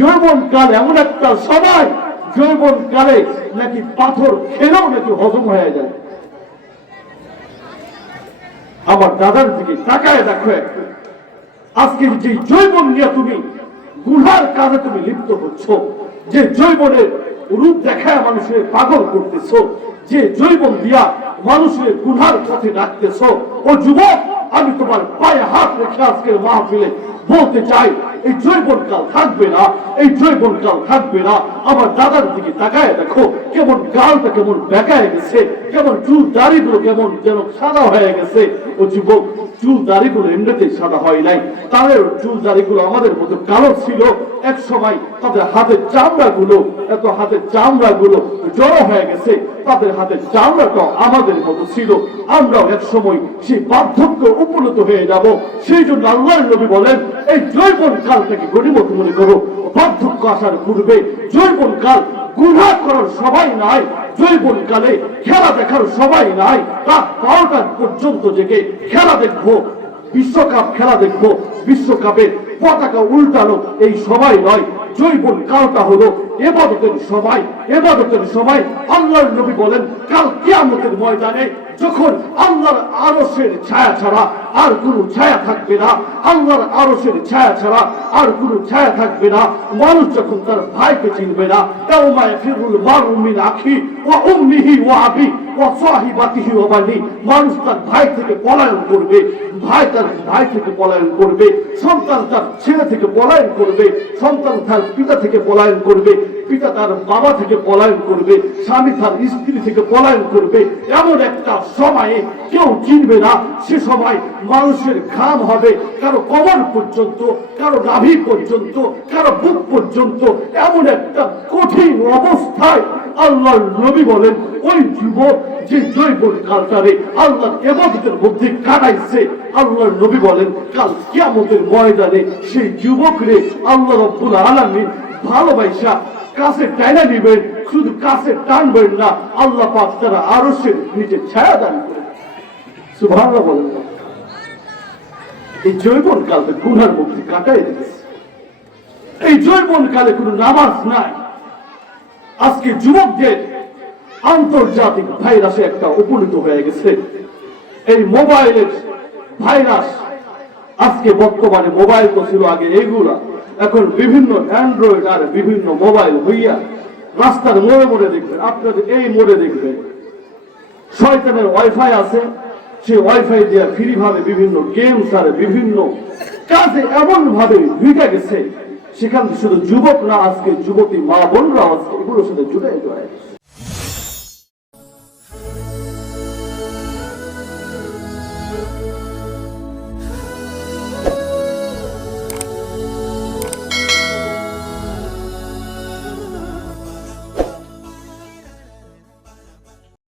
যৌবন কাল এমন একটা সময়, যৌবন কালে নাকি পাথর খেলেও নাকি হজম হয়ে যায়। আমার দাদার দিকে তাকায় দেখো একটু, আজকে যে যৌবন নিয়ে তুমি গুনার কাজে তুমি লিপ্ত হচ্ছ, যে যৌবনের রূপ দেখায় মানুষের পাগল করতেছ, যে যৌবন দিয়া মানুষের গুনার পথে রাখতেছ, ও যুবক, আমি তোমার পায়ে হাত রেখে আজকের মাহফিলে বলতে চাই, এই যৌবন কাল থাকবে না, এই যৌবন কাল থাকবে না। আমার দাদার দিকে তাকায় দেখো, কেমন গালটা কেমন বেঁকায় গেছে, কেমন চুল দাড়িগুলো কেমন যেন সাদা হয়ে গেছে। ও যুবক, চুল দাড়িগুলো এমনিতেই সাদা হয় নাই, তাদের চুল দাড়িগুলো আমাদের মতো কালো ছিল। এক সময় তাদের হাতের চামড়াগুলো, এত হাতের চামড়াগুলো জড়ো হয়ে গেছে, তাদের হাতের চামড়াটাও আমাদের মতো ছিল। আমরাও এক সময় সেই পার্থক্য উপনীত হয়ে যাব। সেই জন্য আল্লাহর নবী বলেন, এই যৌবন কালটাকে গনিমত মনে করো। পার্থক্য আসার পূর্বে যৌবন কাল গুনাহ করার সবাই নাই, যৌবন কালে খেলা দেখার সবাই নাই। রাত 12টা পর্যন্ত জেগে খেলা দেখবো, বিশ্বকাপ খেলা দেখবো, বিশ্বকাপের পতাকা উল্টানো এই সময় নয়। যৌবন কালটা হলো ইবাদতের সময়, ইবাদতের সময়। আল্লাহর নবী বলেন, কাল কিয়ামতের ময়দানে যখন আল্লাহর আরশের ছায়া ছাড়া আর কোনো ছায়া থাকবে না, আল্লাহর আরশের ছায়া ছাড়া আর কোনো ছায়া থাকবে না, মানুষ যখন তার ভাইকে চিনবে না, ইয়াউমা ইয়াফিরুল মারউ মিন আখি ওয়া উম্মিহি ওয়া আবি ওয়া সাহিবাতিহি ওয়া বানি, মানুষ তার ভাই থেকে পলায়ন করবে, ভাই তার ভাই থেকে পলায়ন করবে, সন্তান তার ছেলে থেকে পলায়ন করবে, সন্তান তার পিতা থেকে পলায়ন করবে, পিতা তার বাবা থেকে পলায়ন করবে, স্বামী তার স্ত্রী থেকে পলায়ন করবে। এমন একটা সময়ে কেউ চিনবে না। সে সময় মানুষের ঘাম হবে কারো কমর পর্যন্ত, কারো নাভি পর্যন্ত, কারো বুক পর্যন্ত। এমন একটা কঠিন অবস্থায় আল্লাহর নবী বলেন, ওই যুবক যে যৌবন কালটারে আল্লাহর ইবাদতের মধ্যে কাটাইছে, আল্লাহর নবী বলেন, কাল কিয়ামতের ময়দানে সেই যুবকরে আল্লাহ রাব্বুল আলামিন ভালোবাসা কাছে টাইনা নিবেন। শুধু কাছে টানবেন না, আল্লাহ পাক তারা আরশের নিচে ছায়া দান করেন। সুবহানাল্লাহ বলেন। এই যৌবন কালটা গুনার মধ্যে কাটাই দিয়েছে। এই যৌবন কালে কোনো নামাজ নাই। আজকে যুবকদের আন্তর্জাতিক ভাইরাসে একটা উপনীত হয়ে গেছে এই মোবাইলের ভাইরাস। আজকে বর্তমানে মোবাইল তো ছিল আগে এইগুলা, এখন বিভিন্ন অ্যান্ড্রয়েড আর বিভিন্ন মোবাইল হইয়া রাস্তার মোড়ে মোড়ে দেখবেন, আপনাদের এই মোড়ে দেখবেন শয়তানের ওয়াইফাই আছে, সেই ওয়াইফাই দিয়ে ফ্রি ভাবে বিভিন্ন গেমস আর বিভিন্ন কাজে এমন ভাবে ঢুকে গেছে, সেখান থেকে শুধু যুবক না, আজকে যুবতী মা বোনরা আজকে এগুলোর সাথে জুড়ে জড়ায়।